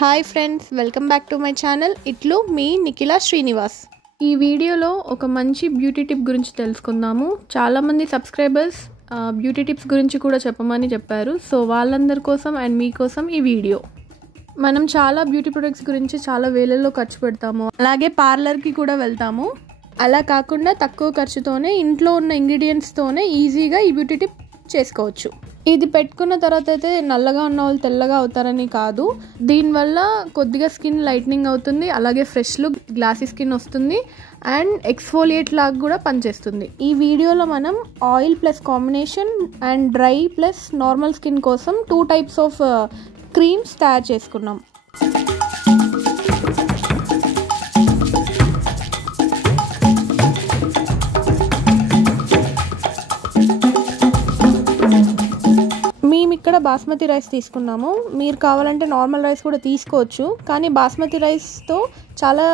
Hi friends, welcome back to my channel. ఇట్లు మీ నిఖిల శ్రీనివాస్. ఈ వీడియోలో ఒక మంచి బ్యూటీ టిప్ గురించి తెలుసుకుందాము. చాలామంది సబ్స్క్రైబర్స్ బ్యూటీ టిప్స్ గురించి కూడా చెప్పమని చెప్పారు. సో వాళ్ళందరి కోసం అండ్ మీకోసం ఈ వీడియో. మనం చాలా బ్యూటీ ప్రొడక్ట్స్ గురించి చాలా వేలల్లో ఖర్చు పెడతాము, అలాగే పార్లర్కి కూడా వెళ్తాము. అలా కాకుండా తక్కువ ఖర్చుతోనే ఇంట్లో ఉన్న ఇంగ్రీడియంట్స్తోనే ఈజీగా ఈ బ్యూటీ టిప్ చేసుకోవచ్చు. ఇది పెట్టుకున్న తర్వాత అయితే నల్లగా ఉన్న వాళ్ళు తెల్లగా అవుతారని కాదు, దీనివల్ల కొద్దిగా స్కిన్ లైట్నింగ్ అవుతుంది, అలాగే ఫ్రెష్ లుక్, గ్లాసీ స్కిన్ వస్తుంది అండ్ ఎక్స్ఫోలియేట్ లాగా కూడా పనిచేస్తుంది. ఈ వీడియోలో మనం oil plus combination and dry plus normal skin కోసం 2 టైప్స్ ఆఫ్ క్రీమ్స్ తయారు చేసుకున్నాం. మేము ఇక్కడ బాస్మతి రైస్ తీసుకున్నాము. మీరు కావాలంటే నార్మల్ రైస్ కూడా తీసుకోవచ్చు, కానీ బాస్మతి రైస్తో చాలా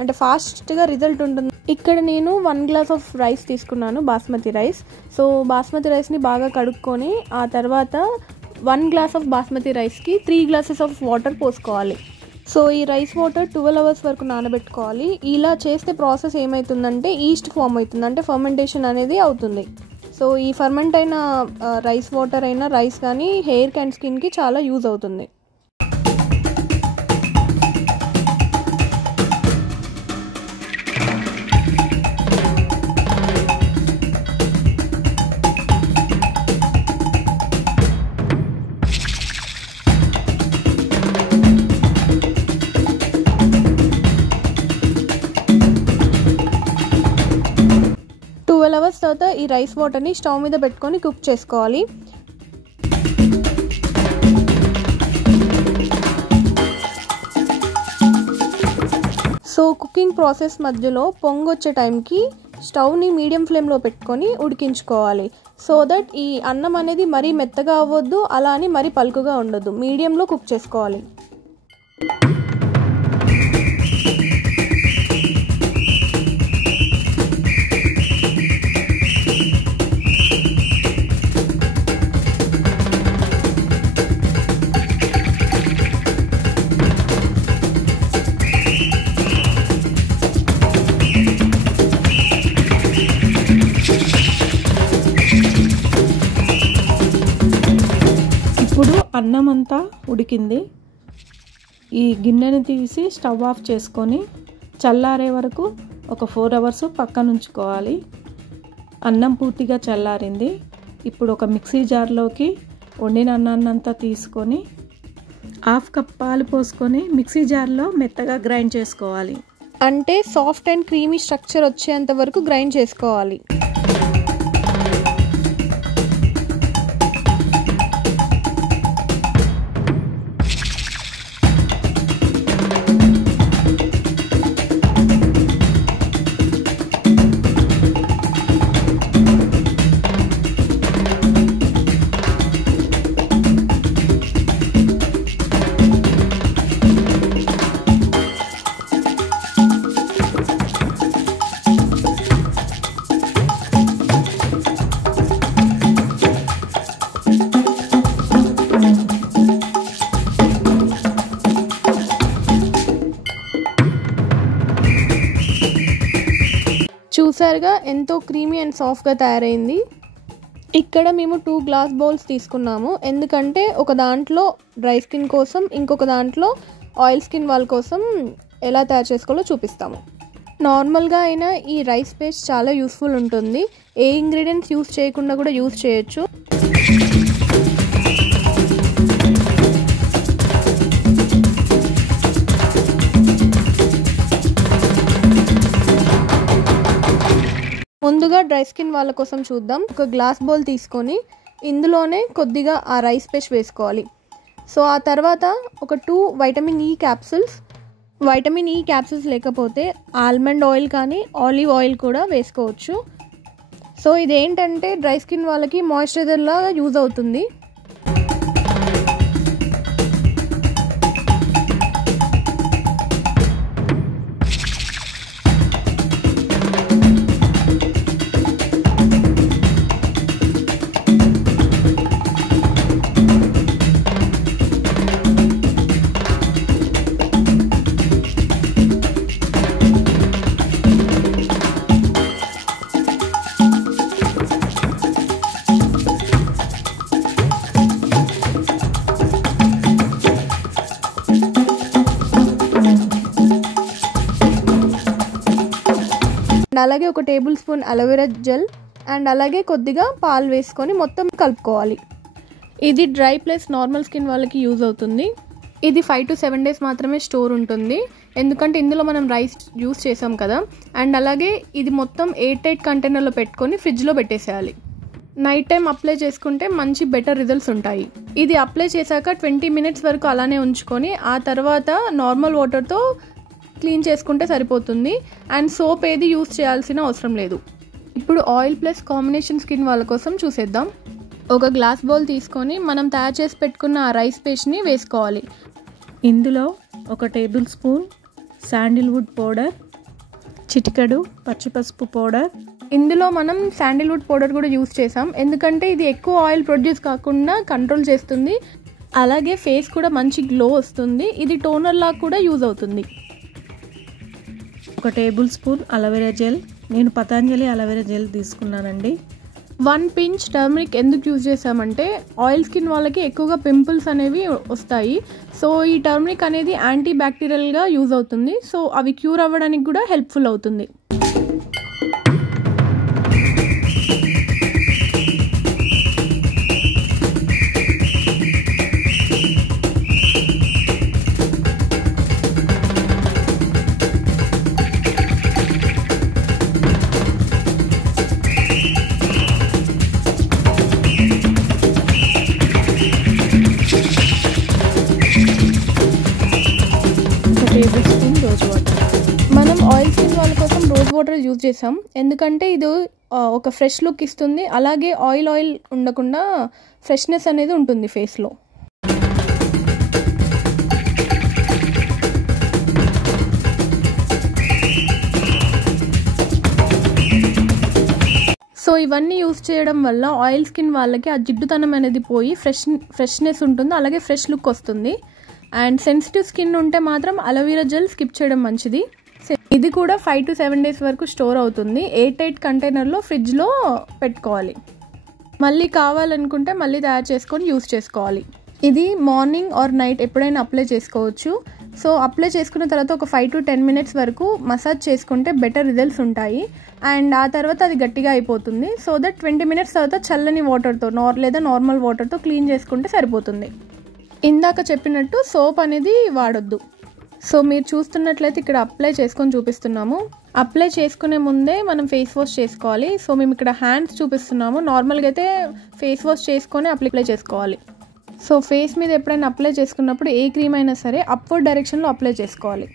అంటే ఫాస్ట్గా రిజల్ట్ ఉంటుంది. ఇక్కడ నేను 1 గ్లాస్ ఆఫ్ రైస్ తీసుకున్నాను, బాస్మతి రైస్. సో బాస్మతి రైస్ని బాగా కడుక్కొని ఆ తర్వాత 1 గ్లాస్ ఆఫ్ బాస్మతి రైస్కి 3 గ్లాసెస్ ఆఫ్ వాటర్ పోసుకోవాలి. సో ఈ రైస్ వాటర్ 12 అవర్స్ వరకు నానబెట్టుకోవాలి. ఇలా చేస్తే ప్రాసెస్ ఏమవుతుందంటే ఈస్ట్ ఫామ్ అవుతుంది, అంటే ఫర్మెంటేషన్ అనేది అవుతుంది. సో ఈ ఫర్మెంట్ అయిన రైస్ వాటర్ అయినా రైస్ కానీ హెయిర్కి అండ్ స్కిన్కి చాలా యూజ్ అవుతుంది. అవర్స్ తర్వాత ఈ రైస్ వాటర్ని స్టవ్ మీద పెట్టుకొని కుక్ చేసుకోవాలి. సో కుకింగ్ ప్రాసెస్ మధ్యలో పొంగొచ్చే టైంకి స్టవ్ని మీడియం ఫ్లేమ్లో పెట్టుకొని ఉడికించుకోవాలి. సో దట్ ఈ అన్నం అనేది మరీ మెత్తగా అవ్వద్దు, అలా అని మరీ పలుకుగా ఉండొద్దు, మీడియంలో కుక్ చేసుకోవాలి. ఇప్పుడు అన్నం అంతా ఉడికింది. ఈ గిన్నెని తీసి స్టవ్ ఆఫ్ చేసుకొని చల్లారే వరకు ఒక 4 అవర్స్ పక్కన ఉంచుకోవాలి. అన్నం పూర్తిగా చల్లారింది. ఇప్పుడు ఒక మిక్సీ జార్లోకి వండిన అన్నాన్నంతా తీసుకొని 1/2 కప్ పాలు పోసుకొని మిక్సీ జార్లో మెత్తగా గ్రైండ్ చేసుకోవాలి. అంటే సాఫ్ట్ అండ్ క్రీమీ స్ట్రక్చర్ వచ్చేంత వరకు గ్రైండ్ చేసుకోవాలి. చూసారుగా ఎంతో క్రీమీ అండ్ సాఫ్ట్గా తయారైంది. ఇక్కడ మేము 2 గ్లాస్ బౌల్స్ తీసుకున్నాము, ఎందుకంటే ఒక దాంట్లో డ్రై స్కిన్ కోసం, ఇంకొక దాంట్లో ఆయిల్ స్కిన్ వాళ్ళ కోసం ఎలా తయారు చేసుకోవాలో చూపిస్తాము. నార్మల్గా అయినా ఈ రైస్ పేస్ట్ చాలా యూస్ఫుల్ ఉంటుంది, ఏ ఇంగ్రీడియంట్స్ యూస్ చేయకుండా కూడా యూస్ చేయొచ్చు. ముందుగా డ్రై స్కిన్ వాళ్ళ కోసం చూద్దాం. ఒక గ్లాస్ బౌల్ తీసుకొని ఇందులోనే కొద్దిగా ఆ రైస్ పేస్ట్ వేసుకోవాలి. సో ఆ తర్వాత ఒక 2 vitamin E capsules, vitamin E capsules లేకపోతే ఆల్మండ్ ఆయిల్ కానీ ఆలివ్ ఆయిల్ కూడా వేసుకోవచ్చు. సో ఇదేంటంటే డ్రై స్కిన్ వాళ్ళకి మాయిశ్చరైజర్ లాగా యూజ్ అవుతుంది. అండ్ అలాగే ఒక table spoon aloe vera gel and అలాగే కొద్దిగా పాలు వేసుకొని మొత్తం కలుపుకోవాలి. ఇది డ్రై ప్లస్ నార్మల్ స్కిన్ వాళ్ళకి యూజ్ అవుతుంది. ఇది 5 to 7 days మాత్రమే స్టోర్ ఉంటుంది, ఎందుకంటే ఇందులో మనం రైస్ యూస్ చేసాం కదా. అండ్ అలాగే ఇది మొత్తం ఎయిర్ టైట్ కంటైనర్లో పెట్టుకొని ఫ్రిడ్జ్లో పెట్టేసేయాలి. నైట్ టైం అప్లై చేసుకుంటే మంచి బెటర్ రిజల్ట్స్ ఉంటాయి. ఇది అప్లై చేశాక 20 minutes వరకు అలానే ఉంచుకొని ఆ తర్వాత నార్మల్ వాటర్తో క్లీన్ చేసుకుంటే సరిపోతుంది. అండ్ సోప్ ఏది యూస్ చేయాల్సిన అవసరం లేదు. ఇప్పుడు ఆయిల్ ప్లస్ కాంబినేషన్ స్కిన్ వాళ్ళ కోసం చూసేద్దాం. ఒక గ్లాస్ బౌల్ తీసుకొని మనం తయారు చేసి పెట్టుకున్న ఆ రైస్ పేస్ట్ని వేసుకోవాలి. ఇందులో ఒక టేబుల్ స్పూన్ శాండిల్వుడ్ పౌడర్, చిటికెడు పచ్చిపసుపు పౌడర్. ఇందులో మనం శాండిల్వుడ్ పౌడర్ కూడా యూస్ చేసాం, ఎందుకంటే ఇది ఎక్కువ ఆయిల్ ప్రొడ్యూస్ కాకుండా కంట్రోల్ చేస్తుంది. అలాగే ఫేస్ కూడా మంచి గ్లో వస్తుంది. ఇది టోనర్ లాగా కూడా యూజ్ అవుతుంది. ఒక టేబుల్ స్పూన్ అలోవెరా జెల్, నేను పతంజలి అలోవెరా జెల్ తీసుకున్నానండి. 1 pinch టర్మరిక్ ఎందుకు యూజ్ చేసామంటే ఆయిల్ స్కిన్ వాళ్ళకి ఎక్కువగా పింపుల్స్ అనేవి వస్తాయి. సో ఈ టర్మరిక్ అనేది యాంటీ బ్యాక్టీరియల్గా యూజ్ అవుతుంది. సో అవి క్యూర్ అవ్వడానికి కూడా హెల్ప్ఫుల్ అవుతుంది. Table spoon rose water. మనం ఆయిల్ స్కిన్ వాళ్ళ కోసం రోజ్ వాటర్ యూజ్ చేసాం, ఎందుకంటే ఇది ఒక ఫ్రెష్ లుక్ ఇస్తుంది. అలాగే ఆయిల్ ఉండకుండా ఫ్రెష్నెస్ అనేది ఉంటుంది ఫేస్లో. సో ఇవన్నీ యూజ్ చేయడం వల్ల ఆయిల్ స్కిన్ వాళ్ళకి ఆ జిడ్డుతనం అనేది పోయి ఫ్రెష్నెస్ ఉంటుంది, అలాగే ఫ్రెష్ లుక్ వస్తుంది. అండ్ సెన్సిటివ్ స్కిన్ ఉంటే మాత్రం అలోవెరా జెల్ స్కిప్ చేయడం మంచిది. ఇది కూడా 5 to 7 days వరకు స్టోర్ అవుతుంది. ఎయిర్ టైట్ కంటైనర్లో ఫ్రిడ్జ్లో పెట్టుకోవాలి. మళ్ళీ కావాలనుకుంటే మళ్ళీ తయారు చేసుకొని యూస్ చేసుకోవాలి. ఇది మార్నింగ్ ఆర్ నైట్ ఎప్పుడైనా అప్లై చేసుకోవచ్చు. సో అప్లై చేసుకున్న తర్వాత ఒక 5 to 10 minutes వరకు మసాజ్ చేసుకుంటే బెటర్ రిజల్ట్స్ ఉంటాయి. అండ్ ఆ తర్వాత అది గట్టిగా అయిపోతుంది. సో దట్ 20 minutes తర్వాత చల్లని వాటర్తో లేదా నార్మల్ వాటర్తో క్లీన్ చేసుకుంటే సరిపోతుంది. ఇందాక చెప్పినట్టు సోప్ అనేది వాడొద్దు. సో మీరు చూస్తున్నట్లయితే ఇక్కడ అప్లై చేసుకొని చూపిస్తున్నాము. అప్లై చేసుకునే ముందే మనం ఫేస్ వాష్ చేసుకోవాలి. సో మేము ఇక్కడ హ్యాండ్స్ చూపిస్తున్నాము. నార్మల్గా అయితే ఫేస్ వాష్ చేసుకొని అప్లై చేసుకోవాలి. సో ఫేస్ మీద ఎప్పుడైనా అప్లై చేసుకున్నప్పుడు ఏ క్రీమ్ అయినా సరే అప్వర్డ్ డైరెక్షన్లో అప్లై చేసుకోవాలి.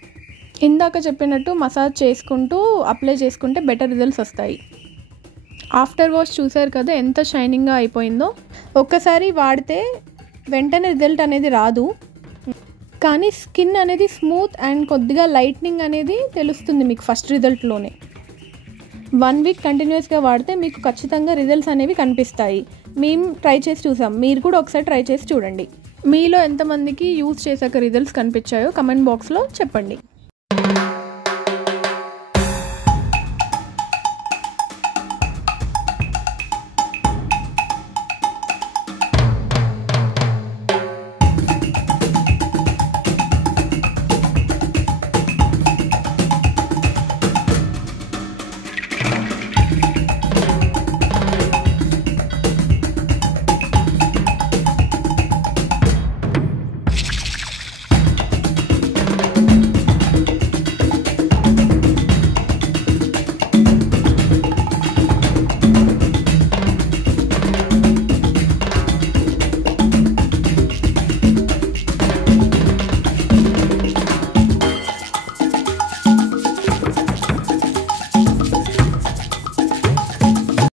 ఇందాక చెప్పినట్టు మసాజ్ చేసుకుంటూ అప్లై చేసుకుంటే బెటర్ రిజల్ట్స్ వస్తాయి. ఆఫ్టర్ వాష్ చూసారు కదా ఎంత షైనింగ్గా అయిపోయిందో. ఒక్కసారి వాడితే వెంటనే రిజల్ట్ అనేది రాదు, కానీ స్కిన్ అనేది స్మూత్ అండ్ కొద్దిగా లైట్నింగ్ అనేది తెలుస్తుంది మీకు ఫస్ట్ రిజల్ట్లోనే. 1 week కంటిన్యూస్గా వాడితే మీకు ఖచ్చితంగా రిజల్ట్స్ అనేవి కనిపిస్తాయి. మేము ట్రై చేసి చూసాం, మీరు కూడా ఒకసారి ట్రై చేసి చూడండి. మీలో ఎంతమందికి యూజ్ చేశాక రిజల్ట్స్ కనిపించాయో కమెంట్ బాక్స్లో చెప్పండి.